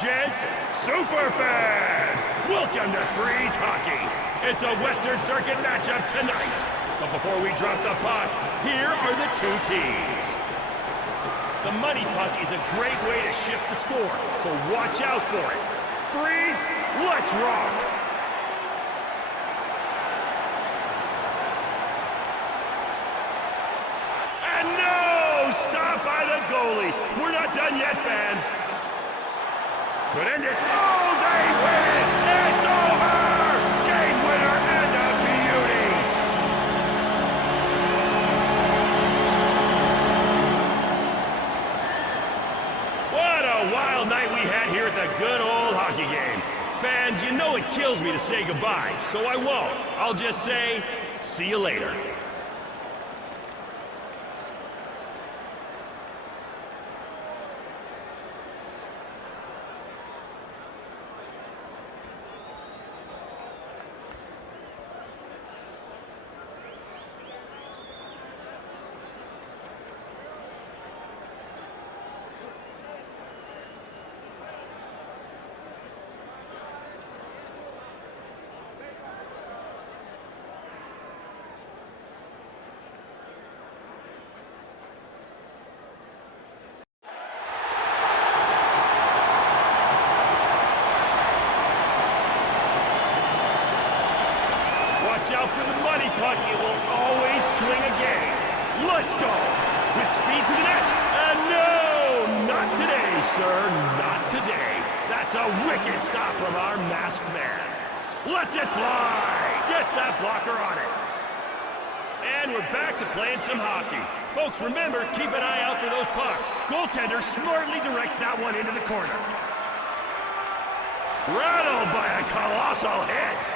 gents, super fans! Welcome to Threes Hockey. It's a Western Circuit matchup tonight. But before we drop the puck, here are the two teams. The money puck is a great way to shift the score, so watch out for it. Threes, let's rock! And no! Stop by the goalie. We're not done yet, fans. Could end it. Oh, they win! It's over! Game winner and a beauty! What a wild night we had here at the good old hockey game. Fans, you know it kills me to say goodbye, so I won't. I'll just say, see you later. Watch out for the money puck. It will always swing a game. Let's go. With speed to the net. And no, not today, sir. Not today. That's a wicked stop from our masked man. Lets it fly. Gets that blocker on it. And we're back to playing some hockey. Folks, remember, keep an eye out for those pucks. Goaltender smartly directs that one into the corner. Rattled by a colossal hit.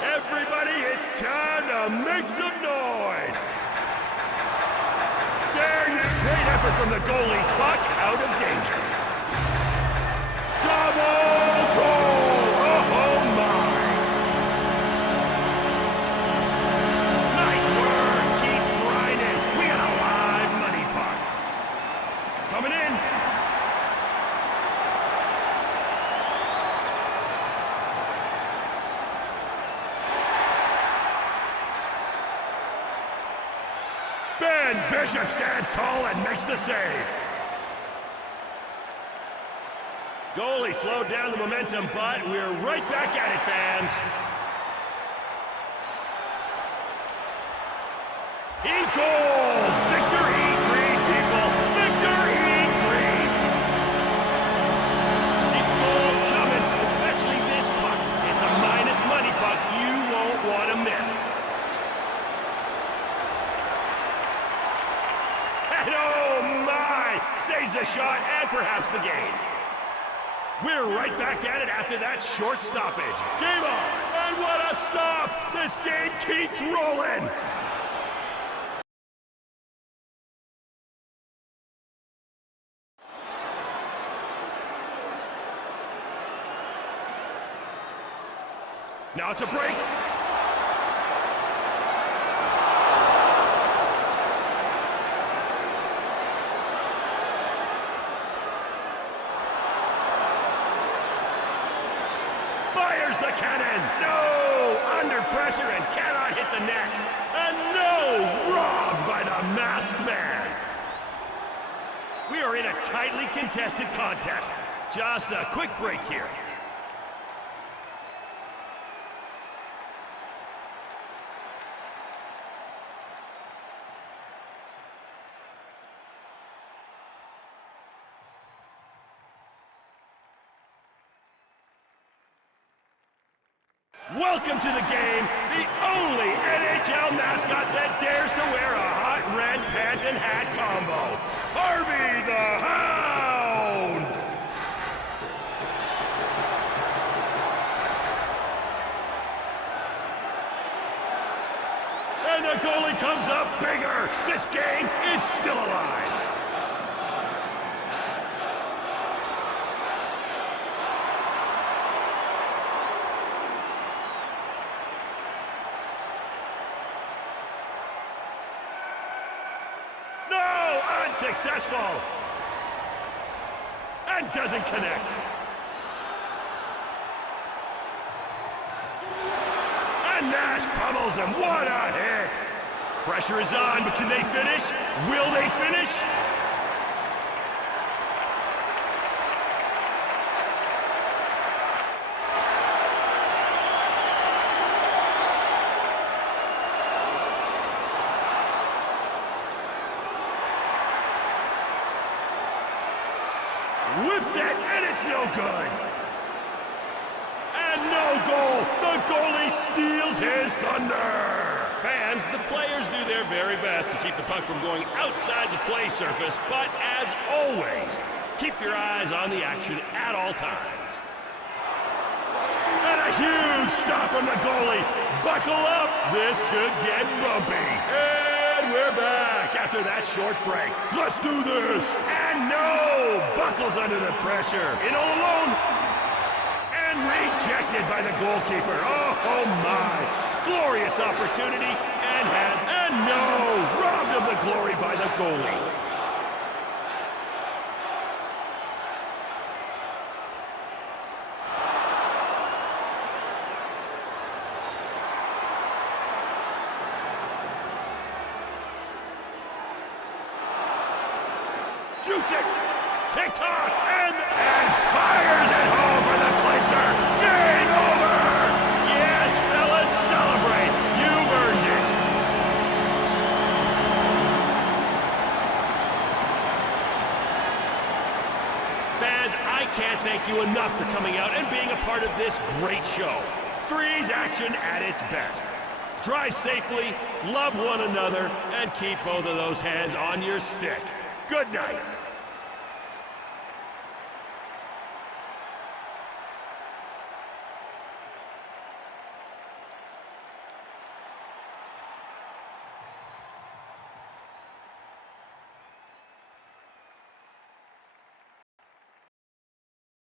Everybody, it's time to make some noise! There you go! Great effort from the goalie. Puck out of danger. Double goal! Oh my! Nice work! Keep grinding! We got a live money puck. Coming in! Bishop stands tall and makes the save. Goalie slowed down the momentum, but we're right back at it, fans. Equals! Victory green, people! Victory green! The goal's coming, especially this puck. It's a minus money puck you won't want to miss. And oh my! Saves the shot and perhaps the game. We're right back at it after that short stoppage. Game on! And what a stop! This game keeps rolling! Now it's a break. Fires the cannon! No! Under pressure and cannot hit the net. And no! Robbed by the masked man. We are in a tightly contested contest. Just a quick break here. Welcome to the game, the only NHL mascot that dares to wear a hot red pant and hat combo. Harvey the Hound! And the goalie comes up bigger. This game is still alive. Unsuccessful. And doesn't connect. And Nash pummels him. What a hit. Pressure is on, but can they finish? Will they finish? Whips it, and it's no good. And no goal. The goalie steals his thunder. Fans, the players do their very best to keep the puck from going outside the play surface, but as always, keep your eyes on the action at all times. And a huge stop from the goalie. Buckle up. This could get bumpy. And we're back after that short break. Let's do this. And no! Buckles under the pressure. In all alone. And rejected by the goalkeeper. Oh my. Glorious opportunity. And no! Robbed of the glory by the goalie. Shoots it! Tick-tock! And fires it home for the clincher! Game over! Yes, fellas, celebrate! You've earned it! Fans, I can't thank you enough for coming out and being a part of this great show. Threes action at its best. Drive safely, love one another, and keep both of those hands on your stick. Good night.